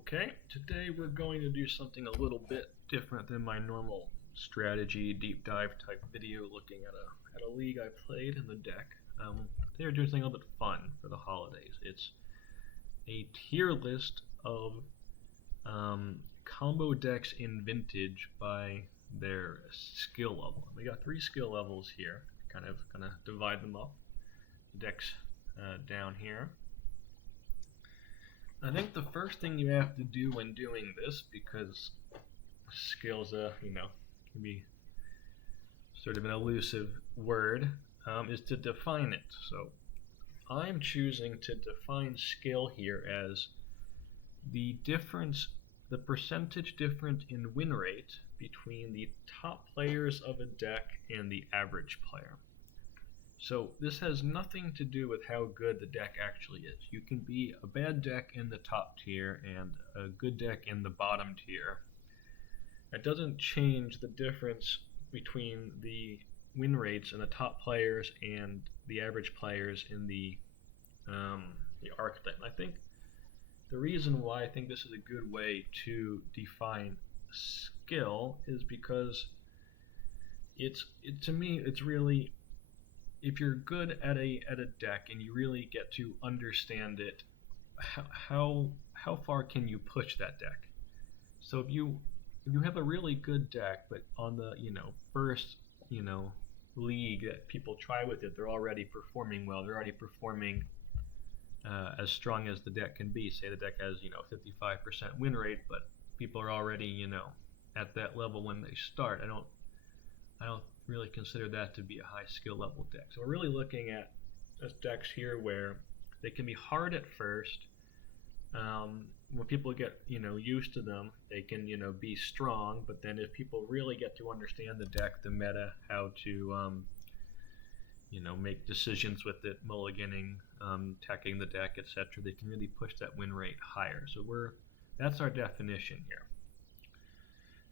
Okay, today we're going to do something a little bit different than my normal strategy deep dive type video looking at a league I played in the deck. Today we're doing something a little bit fun for the holidays. It's a tier list of combo decks in Vintage by their skill level. We got 3 skill levels here. Kind of gonna divide them up. Decks down here. I think the first thing you have to do when doing this, because skills, can be sort of an elusive word, is to define it. So I'm choosing to define skill here as the difference, the percentage difference in win rate between the top players of a deck and the average player. So this has nothing to do with how good the deck actually is. You can be a bad deck in the top tier and a good deck in the bottom tier. That doesn't change the difference between the win rates in the top players and the average players in the archetype. I think the reason why I think this is a good way to define skill is because to me it's really, if you're good at a deck and you really get to understand it, how far can you push that deck? So if you have a really good deck, but on the first league that people try with it, they're already performing well. They're already performing as strong as the deck can be. Say the deck has 55% win rate, but people are already at that level when they start. I don't really consider that to be a high skill level deck. So we're really looking at decks here where they can be hard at first. When people get used to them, they can be strong. But then if people really get to understand the deck, the meta, how to make decisions with it, mulliganing, attacking the deck, etc., they can really push that win rate higher. So that's our definition here.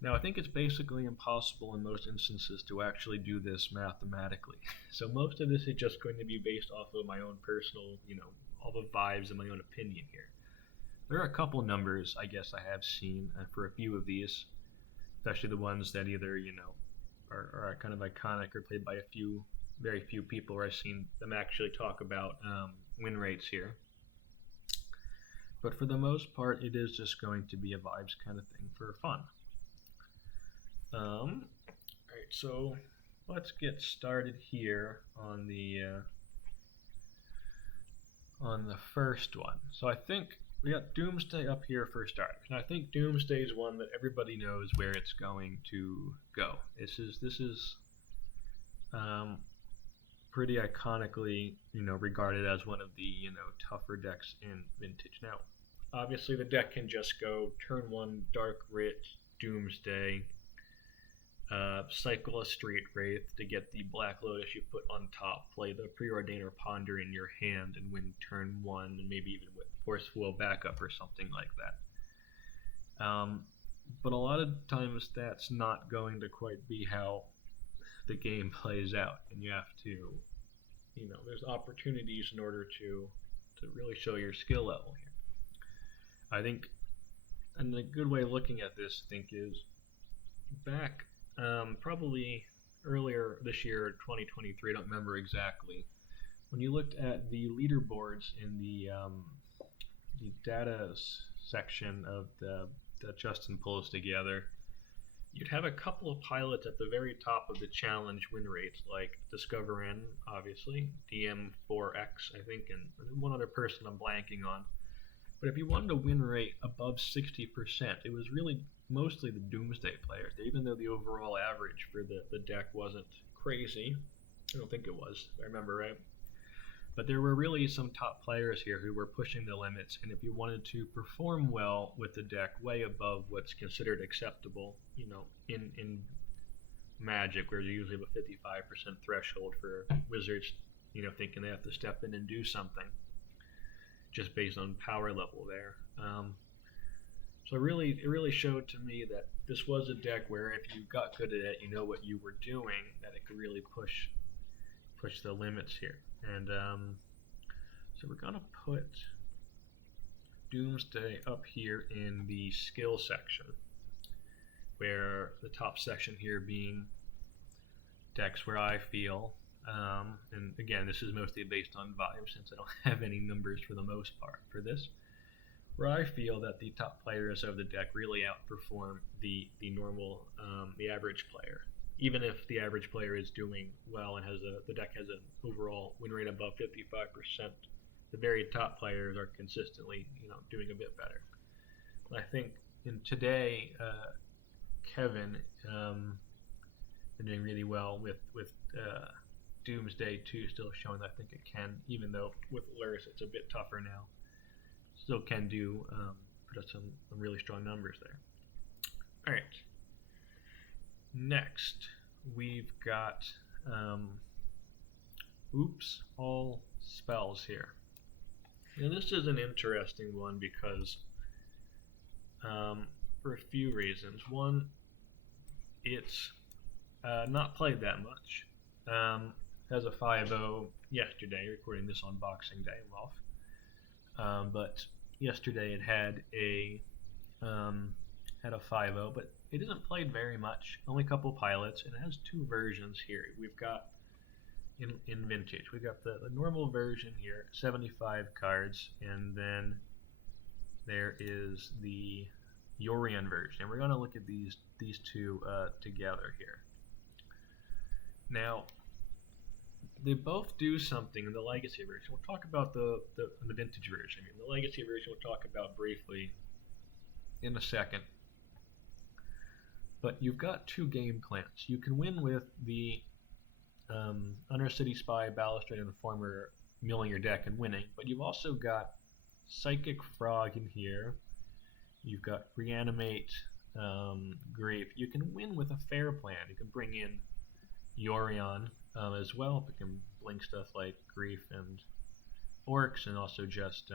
Now, I think it's basically impossible in most instances to actually do this mathematically. So most of this is just going to be based off of my own personal, all the vibes and my own opinion here. There are a couple numbers I guess I have seen for a few of these, especially the ones that either, are kind of iconic or played by very few people, where I've seen them actually talk about win rates here. But for the most part, it is just going to be a vibes kind of thing for fun. Alright, so let's get started here on the first one. So I think we got Doomsday up here for starters. And I think Doomsday is one that everybody knows where it's going to go. This is pretty iconically, regarded as one of the, tougher decks in Vintage. Now, obviously the deck can just go turn 1 Dark Writ, Doomsday, cycle a Street Wraith to get the Black Lotus you put on top, play the Preordainer Ponder in your hand, and win turn 1, and maybe even with Forceful backup or something like that. But a lot of times that's not going to quite be how the game plays out, and you have to, there's opportunities in order to really show your skill level here. I think, and a good way of looking at this, I think, is back probably earlier this year, 2023, I don't remember exactly, when you looked at the leaderboards in the data section of that Justin pulls together, you'd have a couple of pilots at the very top of the challenge win rates, like Discover N, obviously, DM4X, I think, and one other person I'm blanking on. But if you wanted a win rate above 60%, it was really mostly the Doomsday players, even though the overall average for the deck wasn't crazy. I don't think it was, if I remember right. But there were really some top players here who were pushing the limits, and if you wanted to perform well with the deck way above what's considered acceptable, in Magic, where you usually have a 55% threshold for Wizards, thinking they have to step in and do something, just based on power level there. So it really showed to me that this was a deck where if you got good at it, what you were doing, that it could really push the limits here. And so we're gonna put Doomsday up here in the skill section, where the top section here being decks where I feel, and again, this is mostly based on volume since I don't have any numbers for the most part for this, where I feel that the top players of the deck really outperform the normal, the average player. Even if the average player is doing well and the deck has an overall win rate above 55%, the very top players are consistently, doing a bit better. I think today, Kevin been doing really well with Doomsday 2 still showing that I think it can, even though with Lurrus it's a bit tougher now. Still can put up some really strong numbers there. All right. Next, we've got all spells here. And this is an interesting one because for a few reasons. One, it's not played that much. Has a 5.0 yesterday, recording this on Boxing Day, I'm off. But yesterday it had a 5.0, but it isn't played very much. Only a couple pilots, and it has two versions here. We've got in Vintage, we've got the normal version here, 75 cards, and then there is the Yorion version. And we're going to look at these two together here. Now, they both do something in the Legacy version. We'll talk about the Vintage version. In the Legacy version, we'll talk about briefly in a second. But you've got two game plans. You can win with the Undercity Spy, Balustrade, and Informer milling your deck and winning, but you've also got Psychic Frog in here. You've got Reanimate, Grief. You can win with a fair plan. You can bring in Yorion as well. You can blink stuff like Grief and Orcs, and also just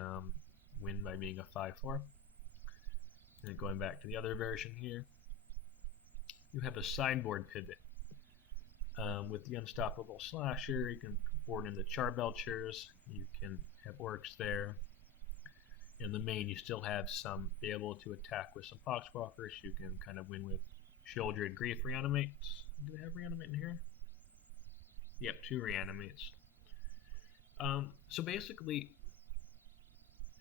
win by being a 5/4. And then going back to the other version here, you have a sideboard pivot. With the Unstoppable Slasher, you can board in the Charbelchers, you can have Orcs there. In the main, you still have be able to attack with some Poxwalkers. You can kind of win with Sheoldred, Grief, Reanimates. Do they have Reanimate in here? Yep, 2 Reanimates. So basically,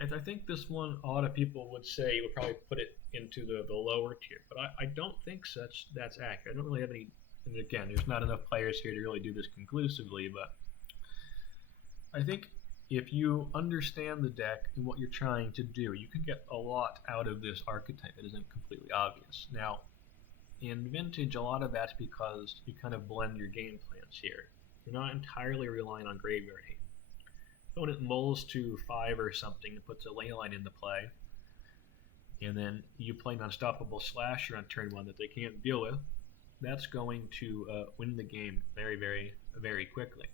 I think this one, a lot of people would probably put it into the lower tier, but I don't think that's accurate. I don't really have any, and again, there's not enough players here to really do this conclusively, but I think if you understand the deck and what you're trying to do, you can get a lot out of this archetype that isn't completely obvious. Now, in Vintage, a lot of that's because you kind of blend your game plans here. You're not entirely relying on Graveyard Hate. When it mulls to 5 or something, it puts a Leyline into play, and then you play an Unstoppable Slasher on turn 1 that they can't deal with. That's going to win the game very, very, very quickly.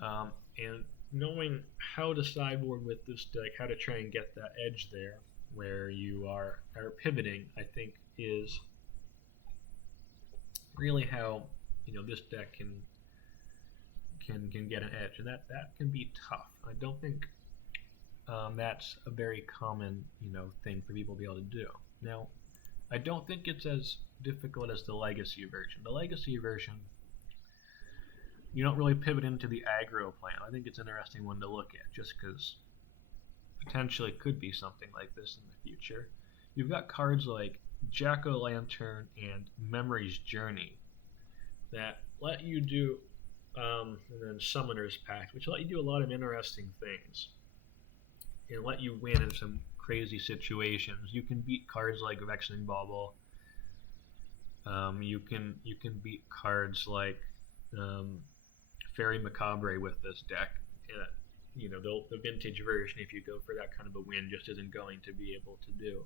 And knowing how to sideboard with this deck, how to try and get that edge there, where you are pivoting, I think is really how this deck can get an edge, and that can be tough. I don't think that's a very common thing for people to be able to do. Now, I don't think it's as difficult as the Legacy version. The Legacy version, you don't really pivot into the aggro plan. I think it's an interesting one to look at, just because potentially it could be something like this in the future. You've got cards like Jack-O-Lantern and Memory's Journey that let you do, and then Summoner's Pact, which let you do a lot of interesting things and let you win in some crazy situations. You can beat cards like Vexing Bauble. You can beat cards like Fairy Macabre with this deck. The Vintage version, if you go for that kind of a win, just isn't going to be able to do.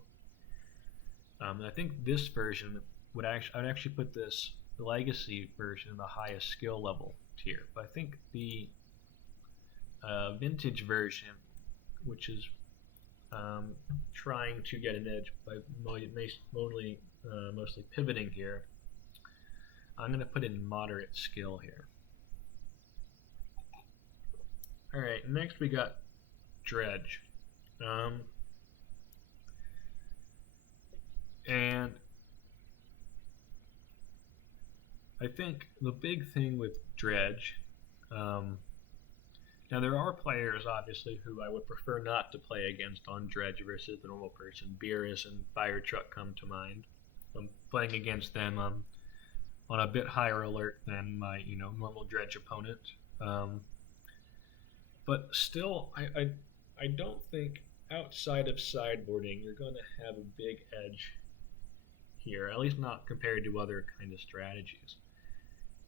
I think this version I would actually put the Legacy version in the highest skill level tier. But I think the Vintage version, which is trying to get an edge by mostly pivoting here, I'm going to put in moderate skill here. Alright, next we got Dredge. Um, and I think the big thing with Dredge, um, now there are players obviously who I would prefer not to play against on Dredge versus the normal person. Beerus and Fire Truck come to mind. I'm playing against them. I'm on a bit higher alert than my normal Dredge opponent. Um, but still, I don't think outside of sideboarding you're going to have a big edge here, at least not compared to other kind of strategies.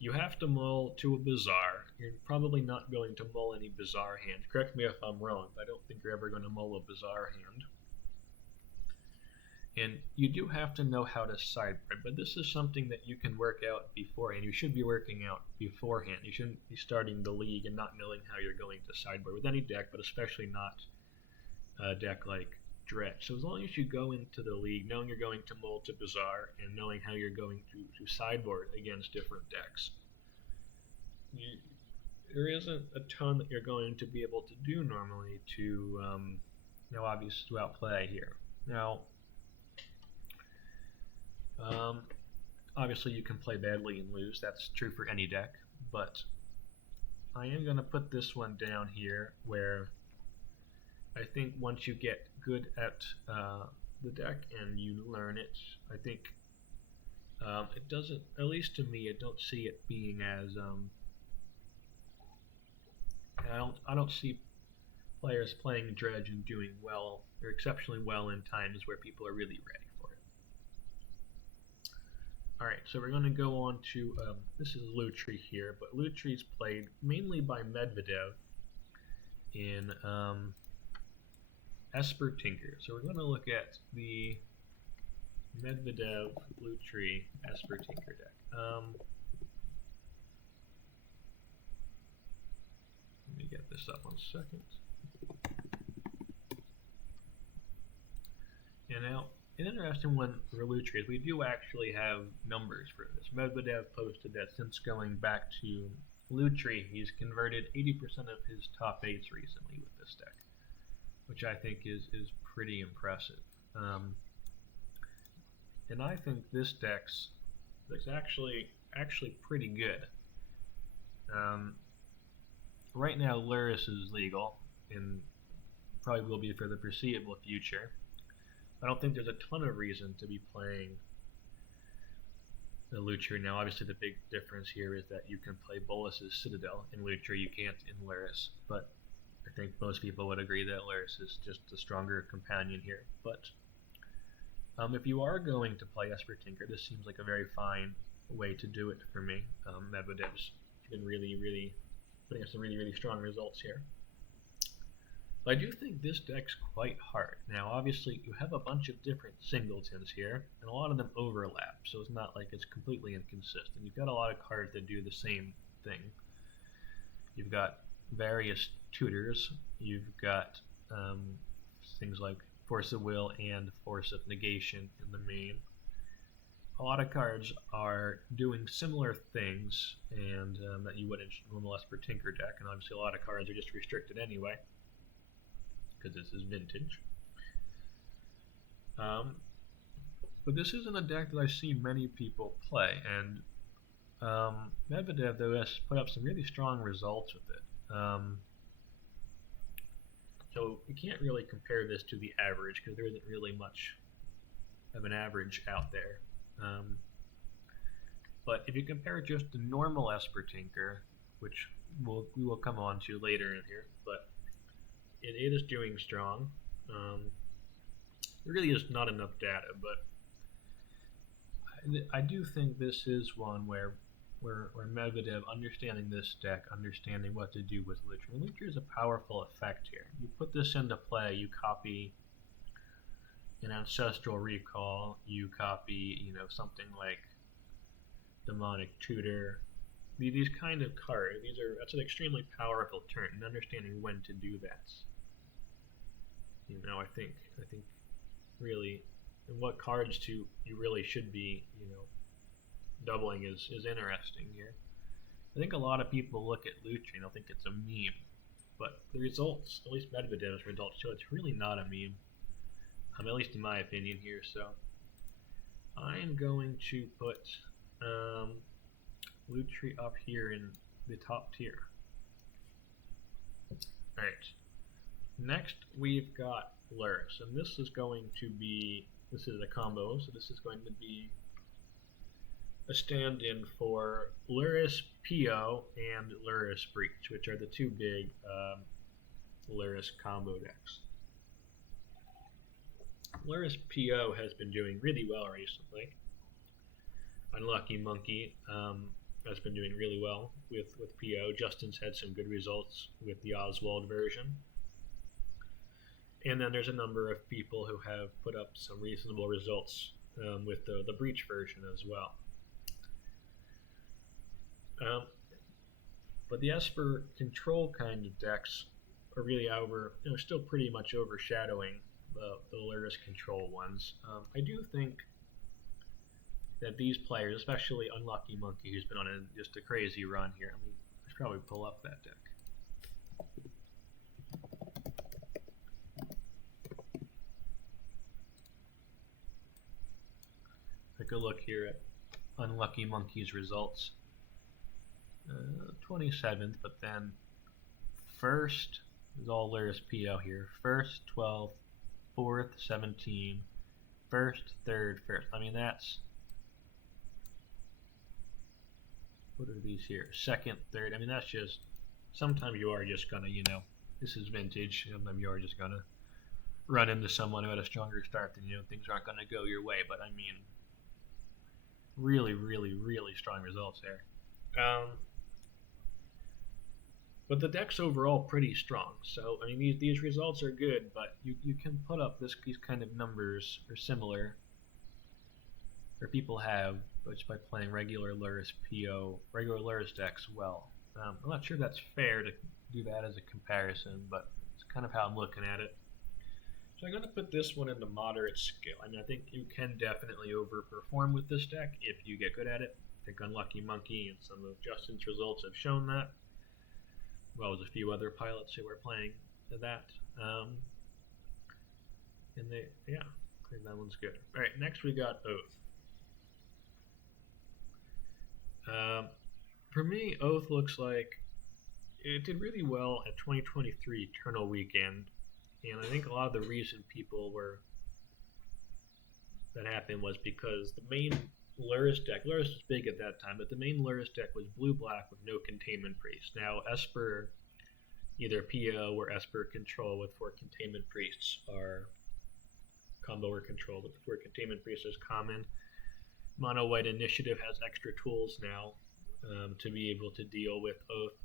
You have to mull to a Bazaar. You're probably not going to mull any Bazaar hand. Correct me if I'm wrong, but I don't think you're ever going to mull a Bazaar hand. And you do have to know how to sideboard, but this is something that you can work out beforehand. You should be working out beforehand. You shouldn't be starting the league and not knowing how you're going to sideboard with any deck, but especially not a deck like Dredge. So as long as you go into the league knowing you're going to mull to Bazaar and knowing how you're going to sideboard against different decks, there isn't a ton that you're going to be able to do normally to, obviously to outplay here. Now, obviously you can play badly and lose. That's true for any deck, but I am going to put this one down here where I think once you get good at the deck and you learn it, I think it doesn't, at least to me, I don't see it being as I don't see players playing Dredge and doing well or exceptionally well in times where people are really ready for it. Alright, so we're going to go on to, this is Lutri here, but Lutri's played mainly by Medvedev in Esper Tinker. So we're going to look at the Medvedev Lutri Esper Tinker deck. Let me get this up 1 second. And now, an interesting one for Lutri is we do actually have numbers for this. Medvedev posted that since going back to Lutri, he's converted 80% of his top 8s recently with this deck, which I think is pretty impressive. And I think this deck's actually pretty good. Right now, Lurrus is legal, and probably will be for the foreseeable future. I don't think there's a ton of reason to be playing the Lutri now. Obviously, the big difference here is that you can play Bolas's Citadel in Lutri, you can't in Lurrus, but I think most people would agree that Lurrus is just a stronger companion here. But if you are going to play Esper Tinker, this seems like a very fine way to do it for me. Medvedev's been really putting up some really strong results here. But I do think this deck's quite hard. Now, obviously, you have a bunch of different singletons here, and a lot of them overlap, so it's not like it's completely inconsistent. You've got a lot of cards that do the same thing. You've got various tutors. You've got things like Force of Will and Force of Negation in the main. A lot of cards are doing similar things and that you would in normal Esper Tinker deck, and obviously a lot of cards are just restricted anyway because this is vintage. But this isn't a deck that I've seen many people play, and Medvedev though has put up some really strong results with it. So we can't really compare this to the average because there isn't really much of an average out there. But if you compare just the normal Esper Tinker, which we will come on to later in here, but it is doing strong. There really is not enough data, but I do think this is one where Medvedev, understanding this deck, understanding what to do with Lutri. Lutri is a powerful effect here. You put this into play, you copy an Ancestral Recall, you copy, something like Demonic Tutor. These kind of cards, that's an extremely powerful turn, and understanding when to do that. I think really, and what cards you really should be, doubling is interesting here. I think a lot of people look at Lutri and they'll think it's a meme. but the results, at least Medvedev's results, show it's really not a meme. At least in my opinion here. So I am going to put Lutri up here in the top tier. Alright. Next we've got Lurrus, and this is a combo, so this is going to be a stand-in for Lurrus PO and Lurrus Breach, which are the two big Lurrus combo decks. Lurrus PO has been doing really well recently. Unlucky Monkey has been doing really well with PO. Justin's had some good results with the Oswald version. And then there's a number of people who have put up some reasonable results with the Breach version as well. But the Esper control kind of decks are really still pretty much overshadowing the Lurrus control ones. I do think that these players, especially Unlucky Monkey, who's been on just a crazy run here, I should probably pull up that deck. Take a look here at Unlucky Monkey's results. 27th, but then first is all Lurrus PO here. First, 12th, 4th, 17, 1st, 3rd, 1st. I mean, that's, what are these here? 2nd, 3rd. I mean, that's just, sometimes you are just gonna, this is vintage. Sometimes you are just gonna run into someone who had a stronger start than you. Things aren't gonna go your way, but I mean, really, really, really strong results there. But the deck's overall pretty strong. So, I mean, these results are good, but you can put up these kind of numbers or similar, or people have, just by playing regular Lurrus PO, regular Lurrus decks well. I'm not sure that's fair to do that as a comparison, but it's kind of how I'm looking at it. So I'm going to put this one in the moderate skill. I mean, I think you can definitely overperform with this deck if you get good at it. I think Unlucky Monkey and some of Justin's results have shown that. Well, as a few other pilots who were playing that. I think that one's good. Alright, next we got Oath. For me, Oath looks like it did really well at 2023 Eternal Weekend, and I think a lot of the reason that happened was because the main Lurrus was big at that time, but the main Lurrus deck was blue-black with no Containment Priest. Now, Esper, either PO or Esper Control with 4 Containment Priests are combo or control, but the 4 Containment Priests is common. Mono White Initiative has extra tools now to be able to deal with Oath.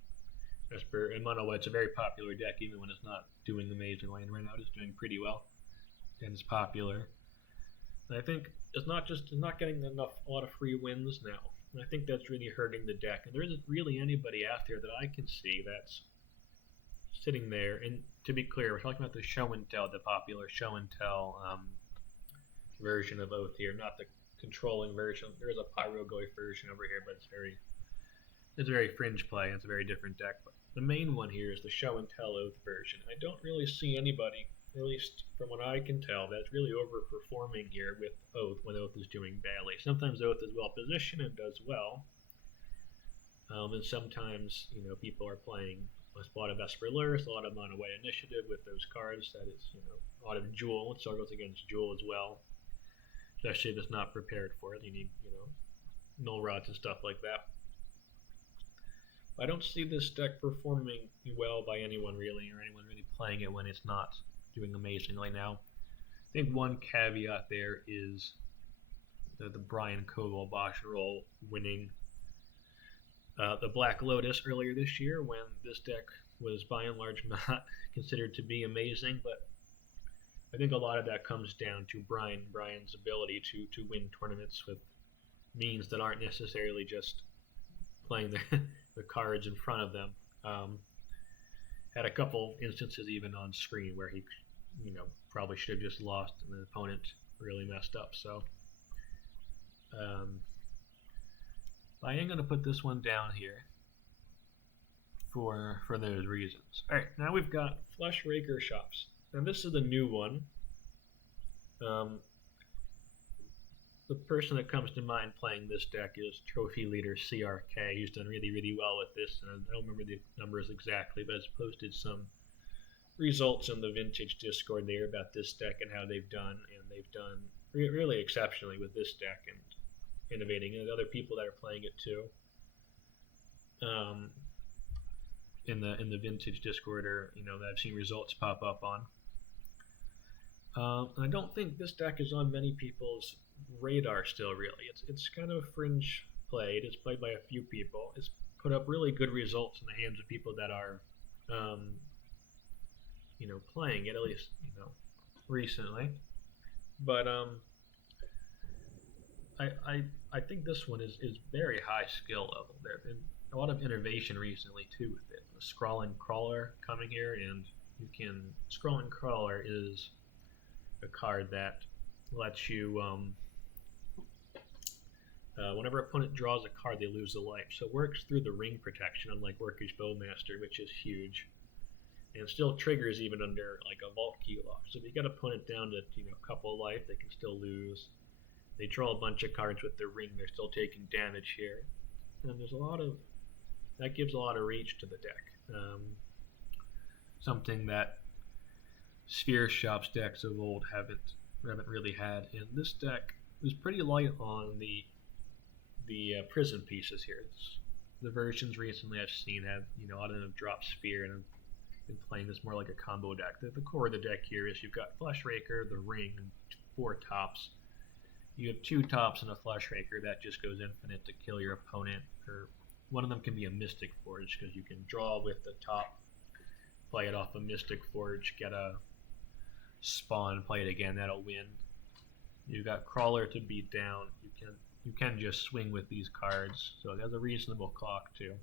Esper and Mono White's a very popular deck, even when it's not doing amazingly, and right now it's doing pretty well, and it's popular. And I think it's not getting a lot of free wins now. And I think that's really hurting the deck. And there isn't really anybody out there that I can see that's sitting there. And to be clear, we're talking about the show and tell, the popular show and tell version of Oath here, not the controlling version. There is a Pyrogoy version over here, but it's a very fringe play. It's a very different deck. But the main one here is the show and tell Oath version. I don't really see anybody, at least from what I can tell, that's really overperforming here with Oath when Oath is doing badly. Sometimes Oath is well positioned and does well, and sometimes people are playing a lot of Esper Lurrus, a lot of Mono White Initiative with those cards. That is a lot of Jewel. It struggles against Jewel as well, especially if it's not prepared for it. You need null rods and stuff like that. I don't see this deck performing well by anyone really, or anyone really playing it when it's not doing amazingly now. I think one caveat there is the Brian Koval-Bosch role winning the Black Lotus earlier this year, when this deck was by and large not considered to be amazing, but I think a lot of that comes down to Brian's ability to win tournaments with means that aren't necessarily just playing the cards in front of them. Had a couple instances even on screen where he probably should have just lost and the opponent really messed up. So I am going to put this one down here. for those reasons. All right, now we've got Flesh Raker Shops. Now this is the new one. The person that comes to mind playing this deck is Trophy Leader CRK. He's done really, really well with this, and I don't remember the numbers exactly, but has posted some results in the Vintage Discord there about this deck and how they've done, and they've done really exceptionally with this deck and innovating, and other people that are playing it too. In the Vintage Discord, or that I've seen results pop up on. I don't think this deck is on many people's radar still. Really, it's kind of fringe played. It's played by a few people. It's put up really good results in the hands of people that are, playing it, at least recently. But I think this one is very high skill level. There have been a lot of innovation recently too with it. The Scrawling Crawler coming here, and Scrawling Crawler is a card that lets you, whenever an opponent draws a card, they lose a life. So it works through the ring protection, unlike Orcish Bowmaster, which is huge, and still triggers even under like a Vault Key lock. So if you get an opponent down to a couple of life, they can still lose. They draw a bunch of cards with their ring, they're still taking damage here, and there's that gives a lot of reach to the deck. Something that Sphere Shops decks of old haven't really had, and this deck is pretty light on the prison pieces here. The versions recently I've seen have a lot of them have dropped Sphere, and I've been playing this more like a combo deck. The core of the deck here is you've got Flesh Raker, the ring, and 4 tops. You have 2 tops and a Flesh Raker that just goes infinite to kill your opponent, or one of them can be a Mystic Forge, because you can draw with the top, play it off a Mystic Forge, get a spawn, play it again, that'll win. You've got Crawler to beat down. You can just swing with these cards, so it has a reasonable clock too.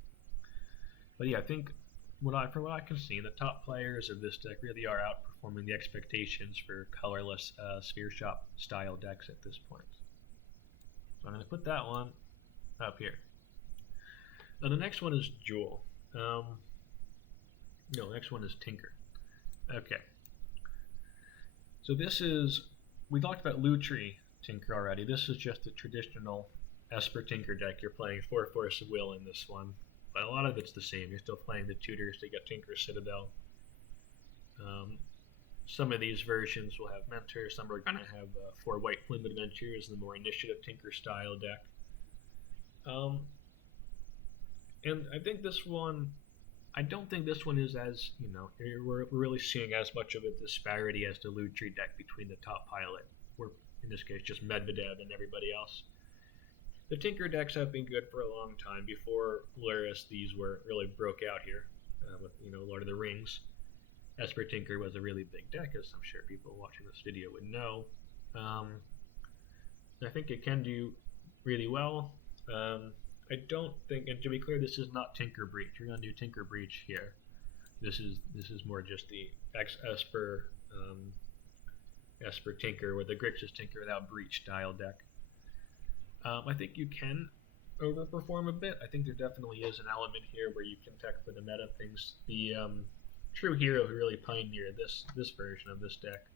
But yeah, I think from what I can see, the top players of this deck really are outperforming the expectations for colorless Sphere Shop style decks at this point. So I'm going to put that one up here. Now the next one is Jewel. No, the next one is Tinker. Okay. So we talked about Lutri Tinker already. This is just a traditional Esper Tinker deck. You're playing 4 Force of Will in this one, but a lot of it's the same. You're still playing the tutors to get Tinker Citadel. Some of these versions will have Mentors. Some are going to have 4 White Plume Adventures, the more initiative Tinker style deck. And I think this one, I don't think this one is as, we're really seeing as much of a disparity as the Lutri deck between the top pilot, or in this case just Medvedev and everybody else. The Tinker decks have been good for a long time. Before Luris, these really broke out here with Lord of the Rings. Esper Tinker was a really big deck, as I'm sure people watching this video would know. I think it can do really well. I don't think, and to be clear, this is not Tinker Breach. We're going to do Tinker Breach here. This is more just the Esper Tinker with the Grixis Tinker without Breach style deck. I think you can overperform a bit. I think there definitely is an element here where you can tech for the meta things. The true hero who really pioneered this version of this deck,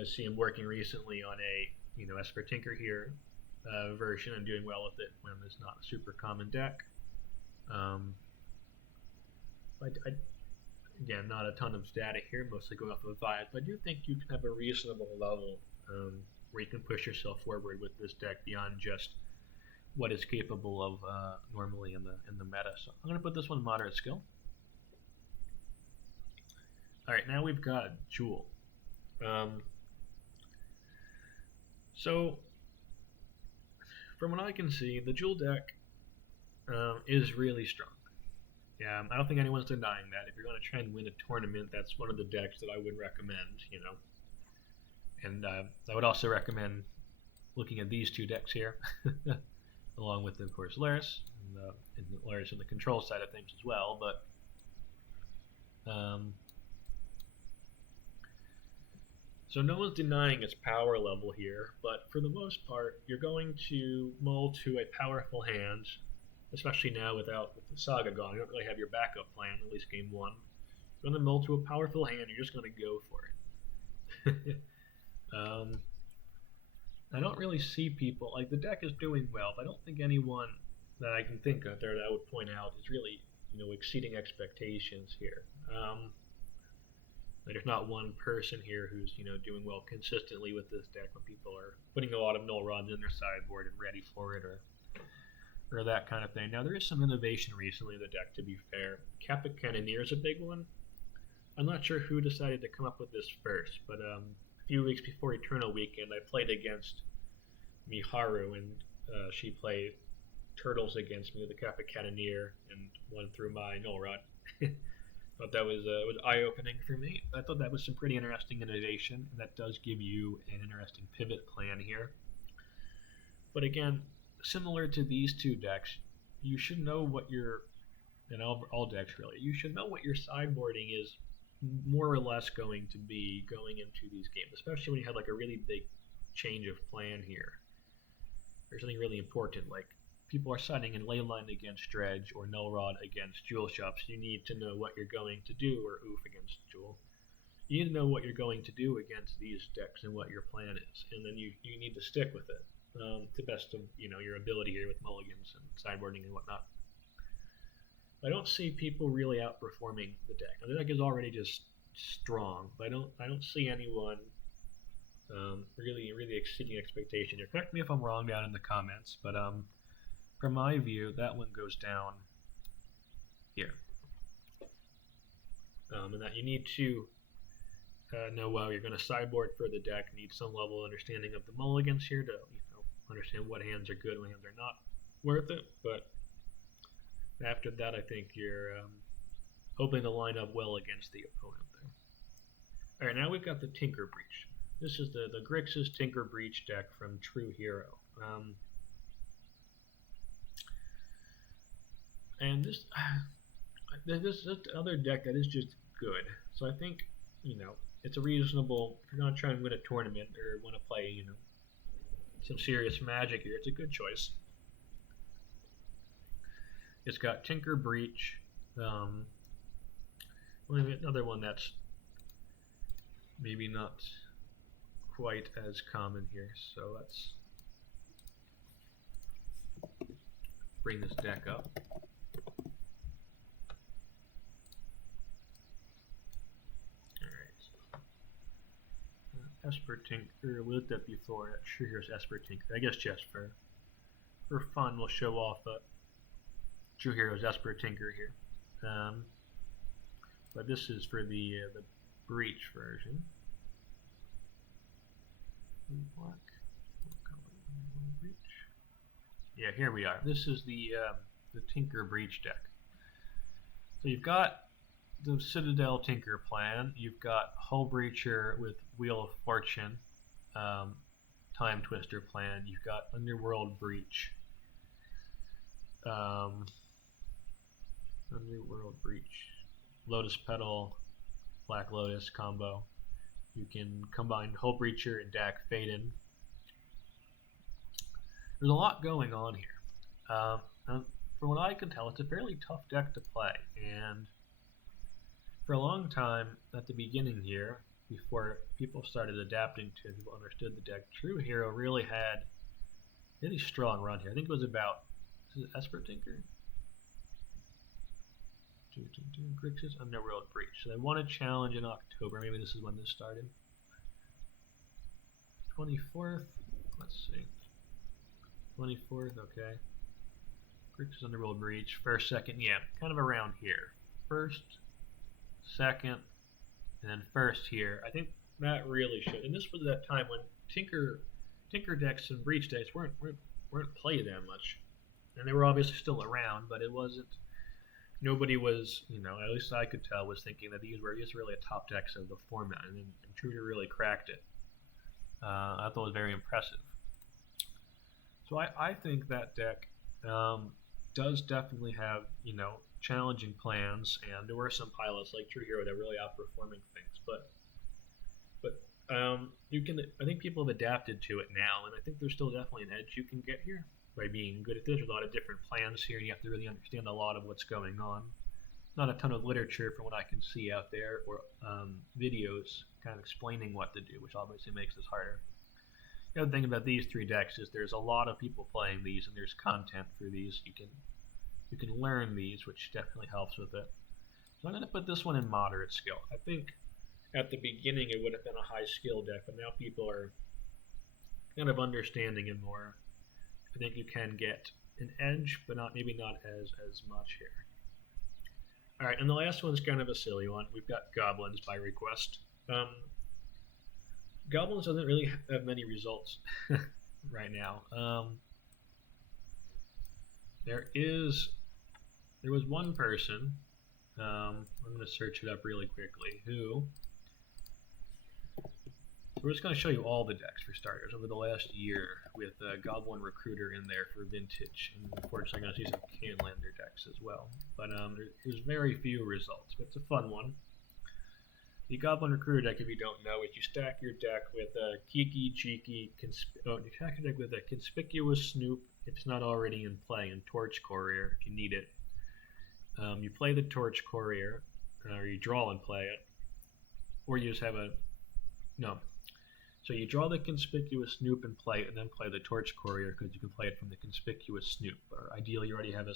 I see him working recently on a Esper Tinker here version and doing well with it when it's not a super common deck. Again, not a ton of data here, mostly going off of vibes, but I do think you can have a reasonable level where you can push yourself forward with this deck beyond just what it's capable of normally in the meta. So I'm going to put this one moderate skill. Alright, now we've got Jewel. So from what I can see, the Jewel deck is really strong. Yeah, I don't think anyone's denying that. If you're going to try and win a tournament, that's one of the decks that I would recommend, And I would also recommend looking at these 2 decks here, along with, of course, Luris, and Luris in the control side of things as well. But so no one's denying its power level here, but for the most part, you're going to mull to a powerful hand, especially now with the Saga gone. You don't really have your backup plan, at least game one. You're going to mill to a powerful hand, you're just going to go for it. I don't really see people, like the deck is doing well, but I don't think anyone that I can think of there that I would point out is really, exceeding expectations here. There's not one person here who's, doing well consistently with this deck when people are putting a lot of null rods in their sideboard and ready for it, or that kind of thing. Now, there is some innovation recently in the deck, to be fair. Caput Cannoneer is a big one. I'm not sure who decided to come up with this first, but a few weeks before Eternal Weekend, I played against Miharu, and she played Turtles against me with the Caput Cannoneer and won through my null rod. Thought that was eye-opening for me. I thought that was some pretty interesting innovation, and that does give you an interesting pivot plan here. But again, similar to these two decks, you should know what and all decks really, you should know what your sideboarding is more or less going to be going into these games, especially when you have like a really big change of plan here. There's something really important, like people are siding in Leyline against Dredge or Null Rod against Jewel Shops. You need to know what you're going to do, or Oof against Jewel. You need to know what you're going to do against these decks and what your plan is, and then you need to stick with it to the best of your ability here with mulligans and sideboarding and whatnot. I don't see people really outperforming the deck. Now, the deck is already just strong, but I don't see anyone really exceeding expectation here. Correct me if I'm wrong down in the comments, but from my view, that one goes down here. And that you need to know how you're going to sideboard for the deck, need some level of understanding of the mulligans here to understand what hands are good and what hands are not worth it. But after that, I think you're hoping to line up well against the opponent there. Alright, now we've got the Tinker Breach. This is the Grixis Tinker Breach deck from True Hero. And this other deck that is just good. So I think, it's a reasonable, if you're going to try and win a tournament or want to play, some serious Magic here, it's a good choice. It's got Tinker Breach, another one that's maybe not quite as common here, so let's bring this deck up. Esper Tinker, we looked at before. Sure, here's Esper Tinker. I guess just for fun, we'll show off True Hero's Esper Tinker here. But this is for the Breach version. Black. Breach. Yeah, here we are. This is the Tinker Breach deck. So you've got the Citadel Tinker plan. You've got Hull Breacher with Wheel of Fortune, Time Twister plan. You've got Underworld Breach, Lotus Petal, Black Lotus combo. You can combine Hull Breacher and Dak Faden. There's a lot going on here. From what I can tell, it's a fairly tough deck to play, and for a long time at the beginning here, before people started adapting to it, people understood the deck, True Hero really had a really strong run here. I think it was about, is it Esper Tinker? Grixis Underworld Breach. So they won a challenge in October. Maybe this is when this started. 24th. Let's see. 24th, okay. Grixis Underworld Breach. First, second, yeah, kind of around here. First, second, and then first here. I think that really should. And this was that time when Tinker decks and Breach decks weren't played that much, and they were obviously still around, but it wasn't. Nobody was, at least I could tell, was thinking that these were just really a top decks of the format, and True Hero really cracked it. I thought it was very impressive. So I think that deck does definitely have, challenging plans, and there were some pilots like True Hero that were really outperforming things, but I think people have adapted to it now, and I think there's still definitely an edge you can get here. by being good at this. There's a lot of different plans here, and you have to really understand a lot of what's going on. Not a ton of literature from what I can see out there, or videos kind of explaining what to do, which obviously makes this harder. The other thing about these three decks is there's a lot of people playing these, and there's content for these. You can learn these, which definitely helps with it. So I'm going to put this one in moderate skill. I think at the beginning it would have been a high skill deck, but now people are kind of understanding it more. I think you can get an edge, but maybe not as much here. All right, and the last one's kind of a silly one. We've got Goblins by request. Goblins doesn't really have many results right now. There was one person, I'm going to search it up really quickly, who, so we're just going to show you all the decks for starters over the last year with Goblin Recruiter in there for Vintage, and unfortunately I'm going to see some Canlander decks as well. But there's very few results, but it's a fun one. The Goblin Recruiter deck, if you don't know it, you stack your deck with a Kiki Cheeky, you stack your deck with a Conspicuous Snoop if it's not already in play, and Torch Courier if you need it. You play the Torch Courier, or you draw and play it, or you just have so you draw the Conspicuous Snoop and play it, and then play the Torch Courier because you can play it from the Conspicuous Snoop. Or ideally, you already have a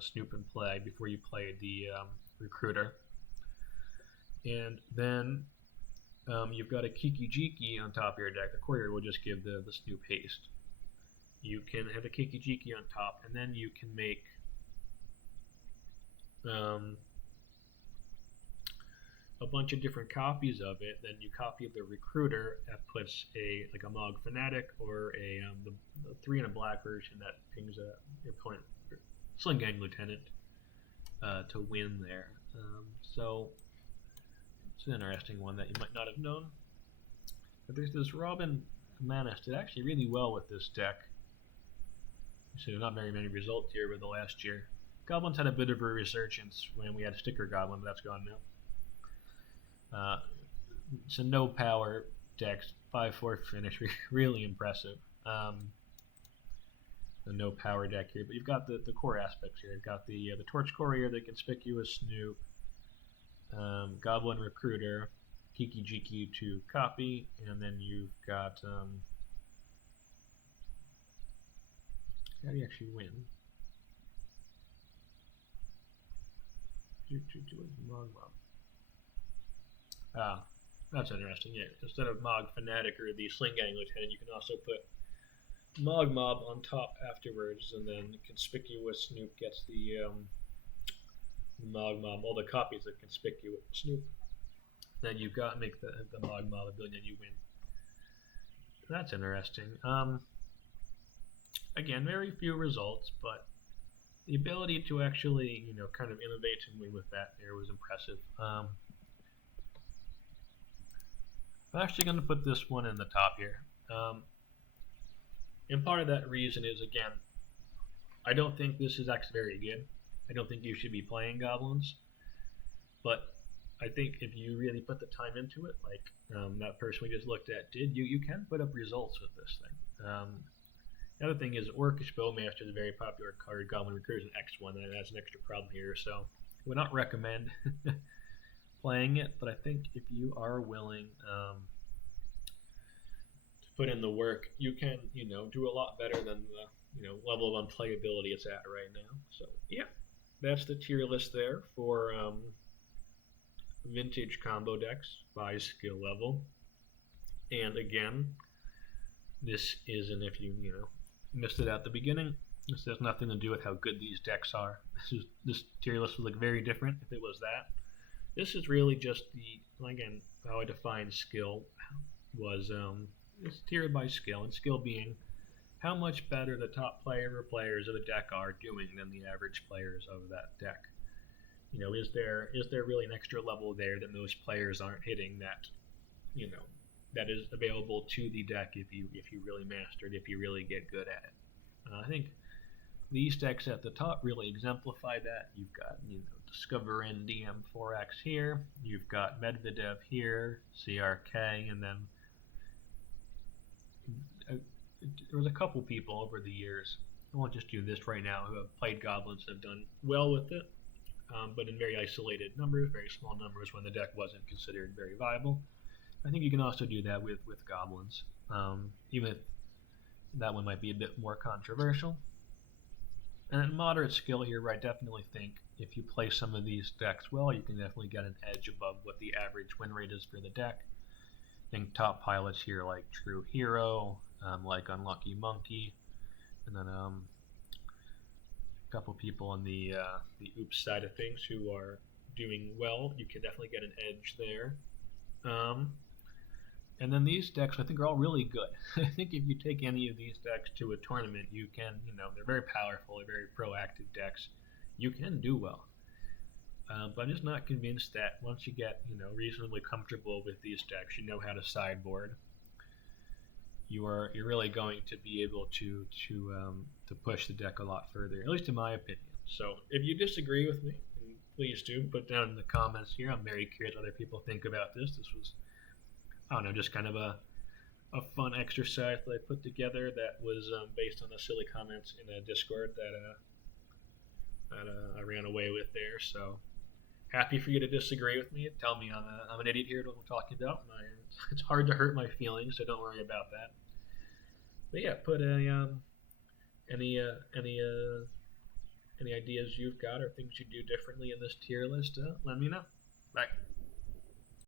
Snoop in play before you play the Recruiter. And then you've got a Kiki Jiki on top of your deck. The Courier will just give the Snoop haste. You can have a Kiki Jiki on top, and then you can make a bunch of different copies of it. Then you copy the Recruiter that puts a Mog Fanatic or the 3 and a black version that pings your opponent, Sling Gang Lieutenant, to win there. So it's an interesting one that you might not have known. But there's this Robin Manus did actually really well with this deck. So not very many results here with the last year. Goblins had a bit of a resurgence when we had Sticker Goblin, but that's gone now. It's a no power deck, 5/4 finish, really impressive. A no power deck here, but you've got the core aspects here. You've got the Torch Courier, the Conspicuous Snoop, Goblin Recruiter, Kiki Jiki to copy, and then you've got how do you actually win? Mog Mob. Ah, that's interesting. Yeah, instead of Mog Fanatic or the Sling Gang Lieutenant, you can also put Mog Mob on top afterwards, and then Conspicuous Snoop gets the Mog Mob, all the copies of Conspicuous Snoop. Then you've got to make the Mog Mob ability, and you win. That's interesting. Again, very few results, but the ability to actually, kind of innovate and win with that there was impressive. I'm actually going to put this one in the top here. And part of that reason is, again, I don't think this is actually very good. I don't think you should be playing Goblins. But I think if you really put the time into it, like that person we just looked at did, you can put up results with this thing. The other thing is Orcish Bowmaster is a very popular card. Goblin Recruiter is an X1, and that's an extra problem here. So I would not recommend playing it, but I think if you are willing to put in the work, you can, do a lot better than the, level of unplayability it's at right now. So yeah, that's the tier list there for Vintage combo decks by skill level. And again, this isn't if you, missed it at the beginning. This has nothing to do with how good these decks are. This tier list would look very different if it was that. This is really just again, how I define skill was it's tiered by skill, and skill being how much better the top player or players of the deck are doing than the average players of that deck. Is there really an extra level there that most players aren't hitting that, that is available to the deck if you really master it, if you really get good at it. I think these decks at the top really exemplify that. You've got Discover in DM4X here, you've got Medvedev here, CRK, and then there was a couple people over the years I won't just do this right now, who have played goblins have done well with it, but in very isolated numbers, very small numbers when the deck wasn't considered very viable. I think you can also do that with goblins, even if that one might be a bit more controversial. And moderate skill here, I definitely think if you play some of these decks well, you can definitely get an edge above what the average win rate is for the deck. I think top pilots here like True Hero, like Unlucky Monkey, and then a couple people on the oops side of things who are doing well. You can definitely get an edge there. And then these decks, I think, are all really good. I think if you take any of these decks to a tournament, you can, they're very powerful, they're very proactive decks. You can do well. But I'm just not convinced that once you get, reasonably comfortable with these decks, you know how to sideboard. You're really going to be able to push the deck a lot further, at least in my opinion. So if you disagree with me, please do put down in the comments here. I'm very curious what other people think about this. This was, I don't know, just kind of a fun exercise that I put together that was based on the silly comments in a Discord that I ran away with there. So happy for you to disagree with me. Tell me I'm an idiot here. What I'm talking about. It's hard to hurt my feelings, so don't worry about that. But yeah, put any ideas you've got or things you do differently in this tier list. Let me know. Bye.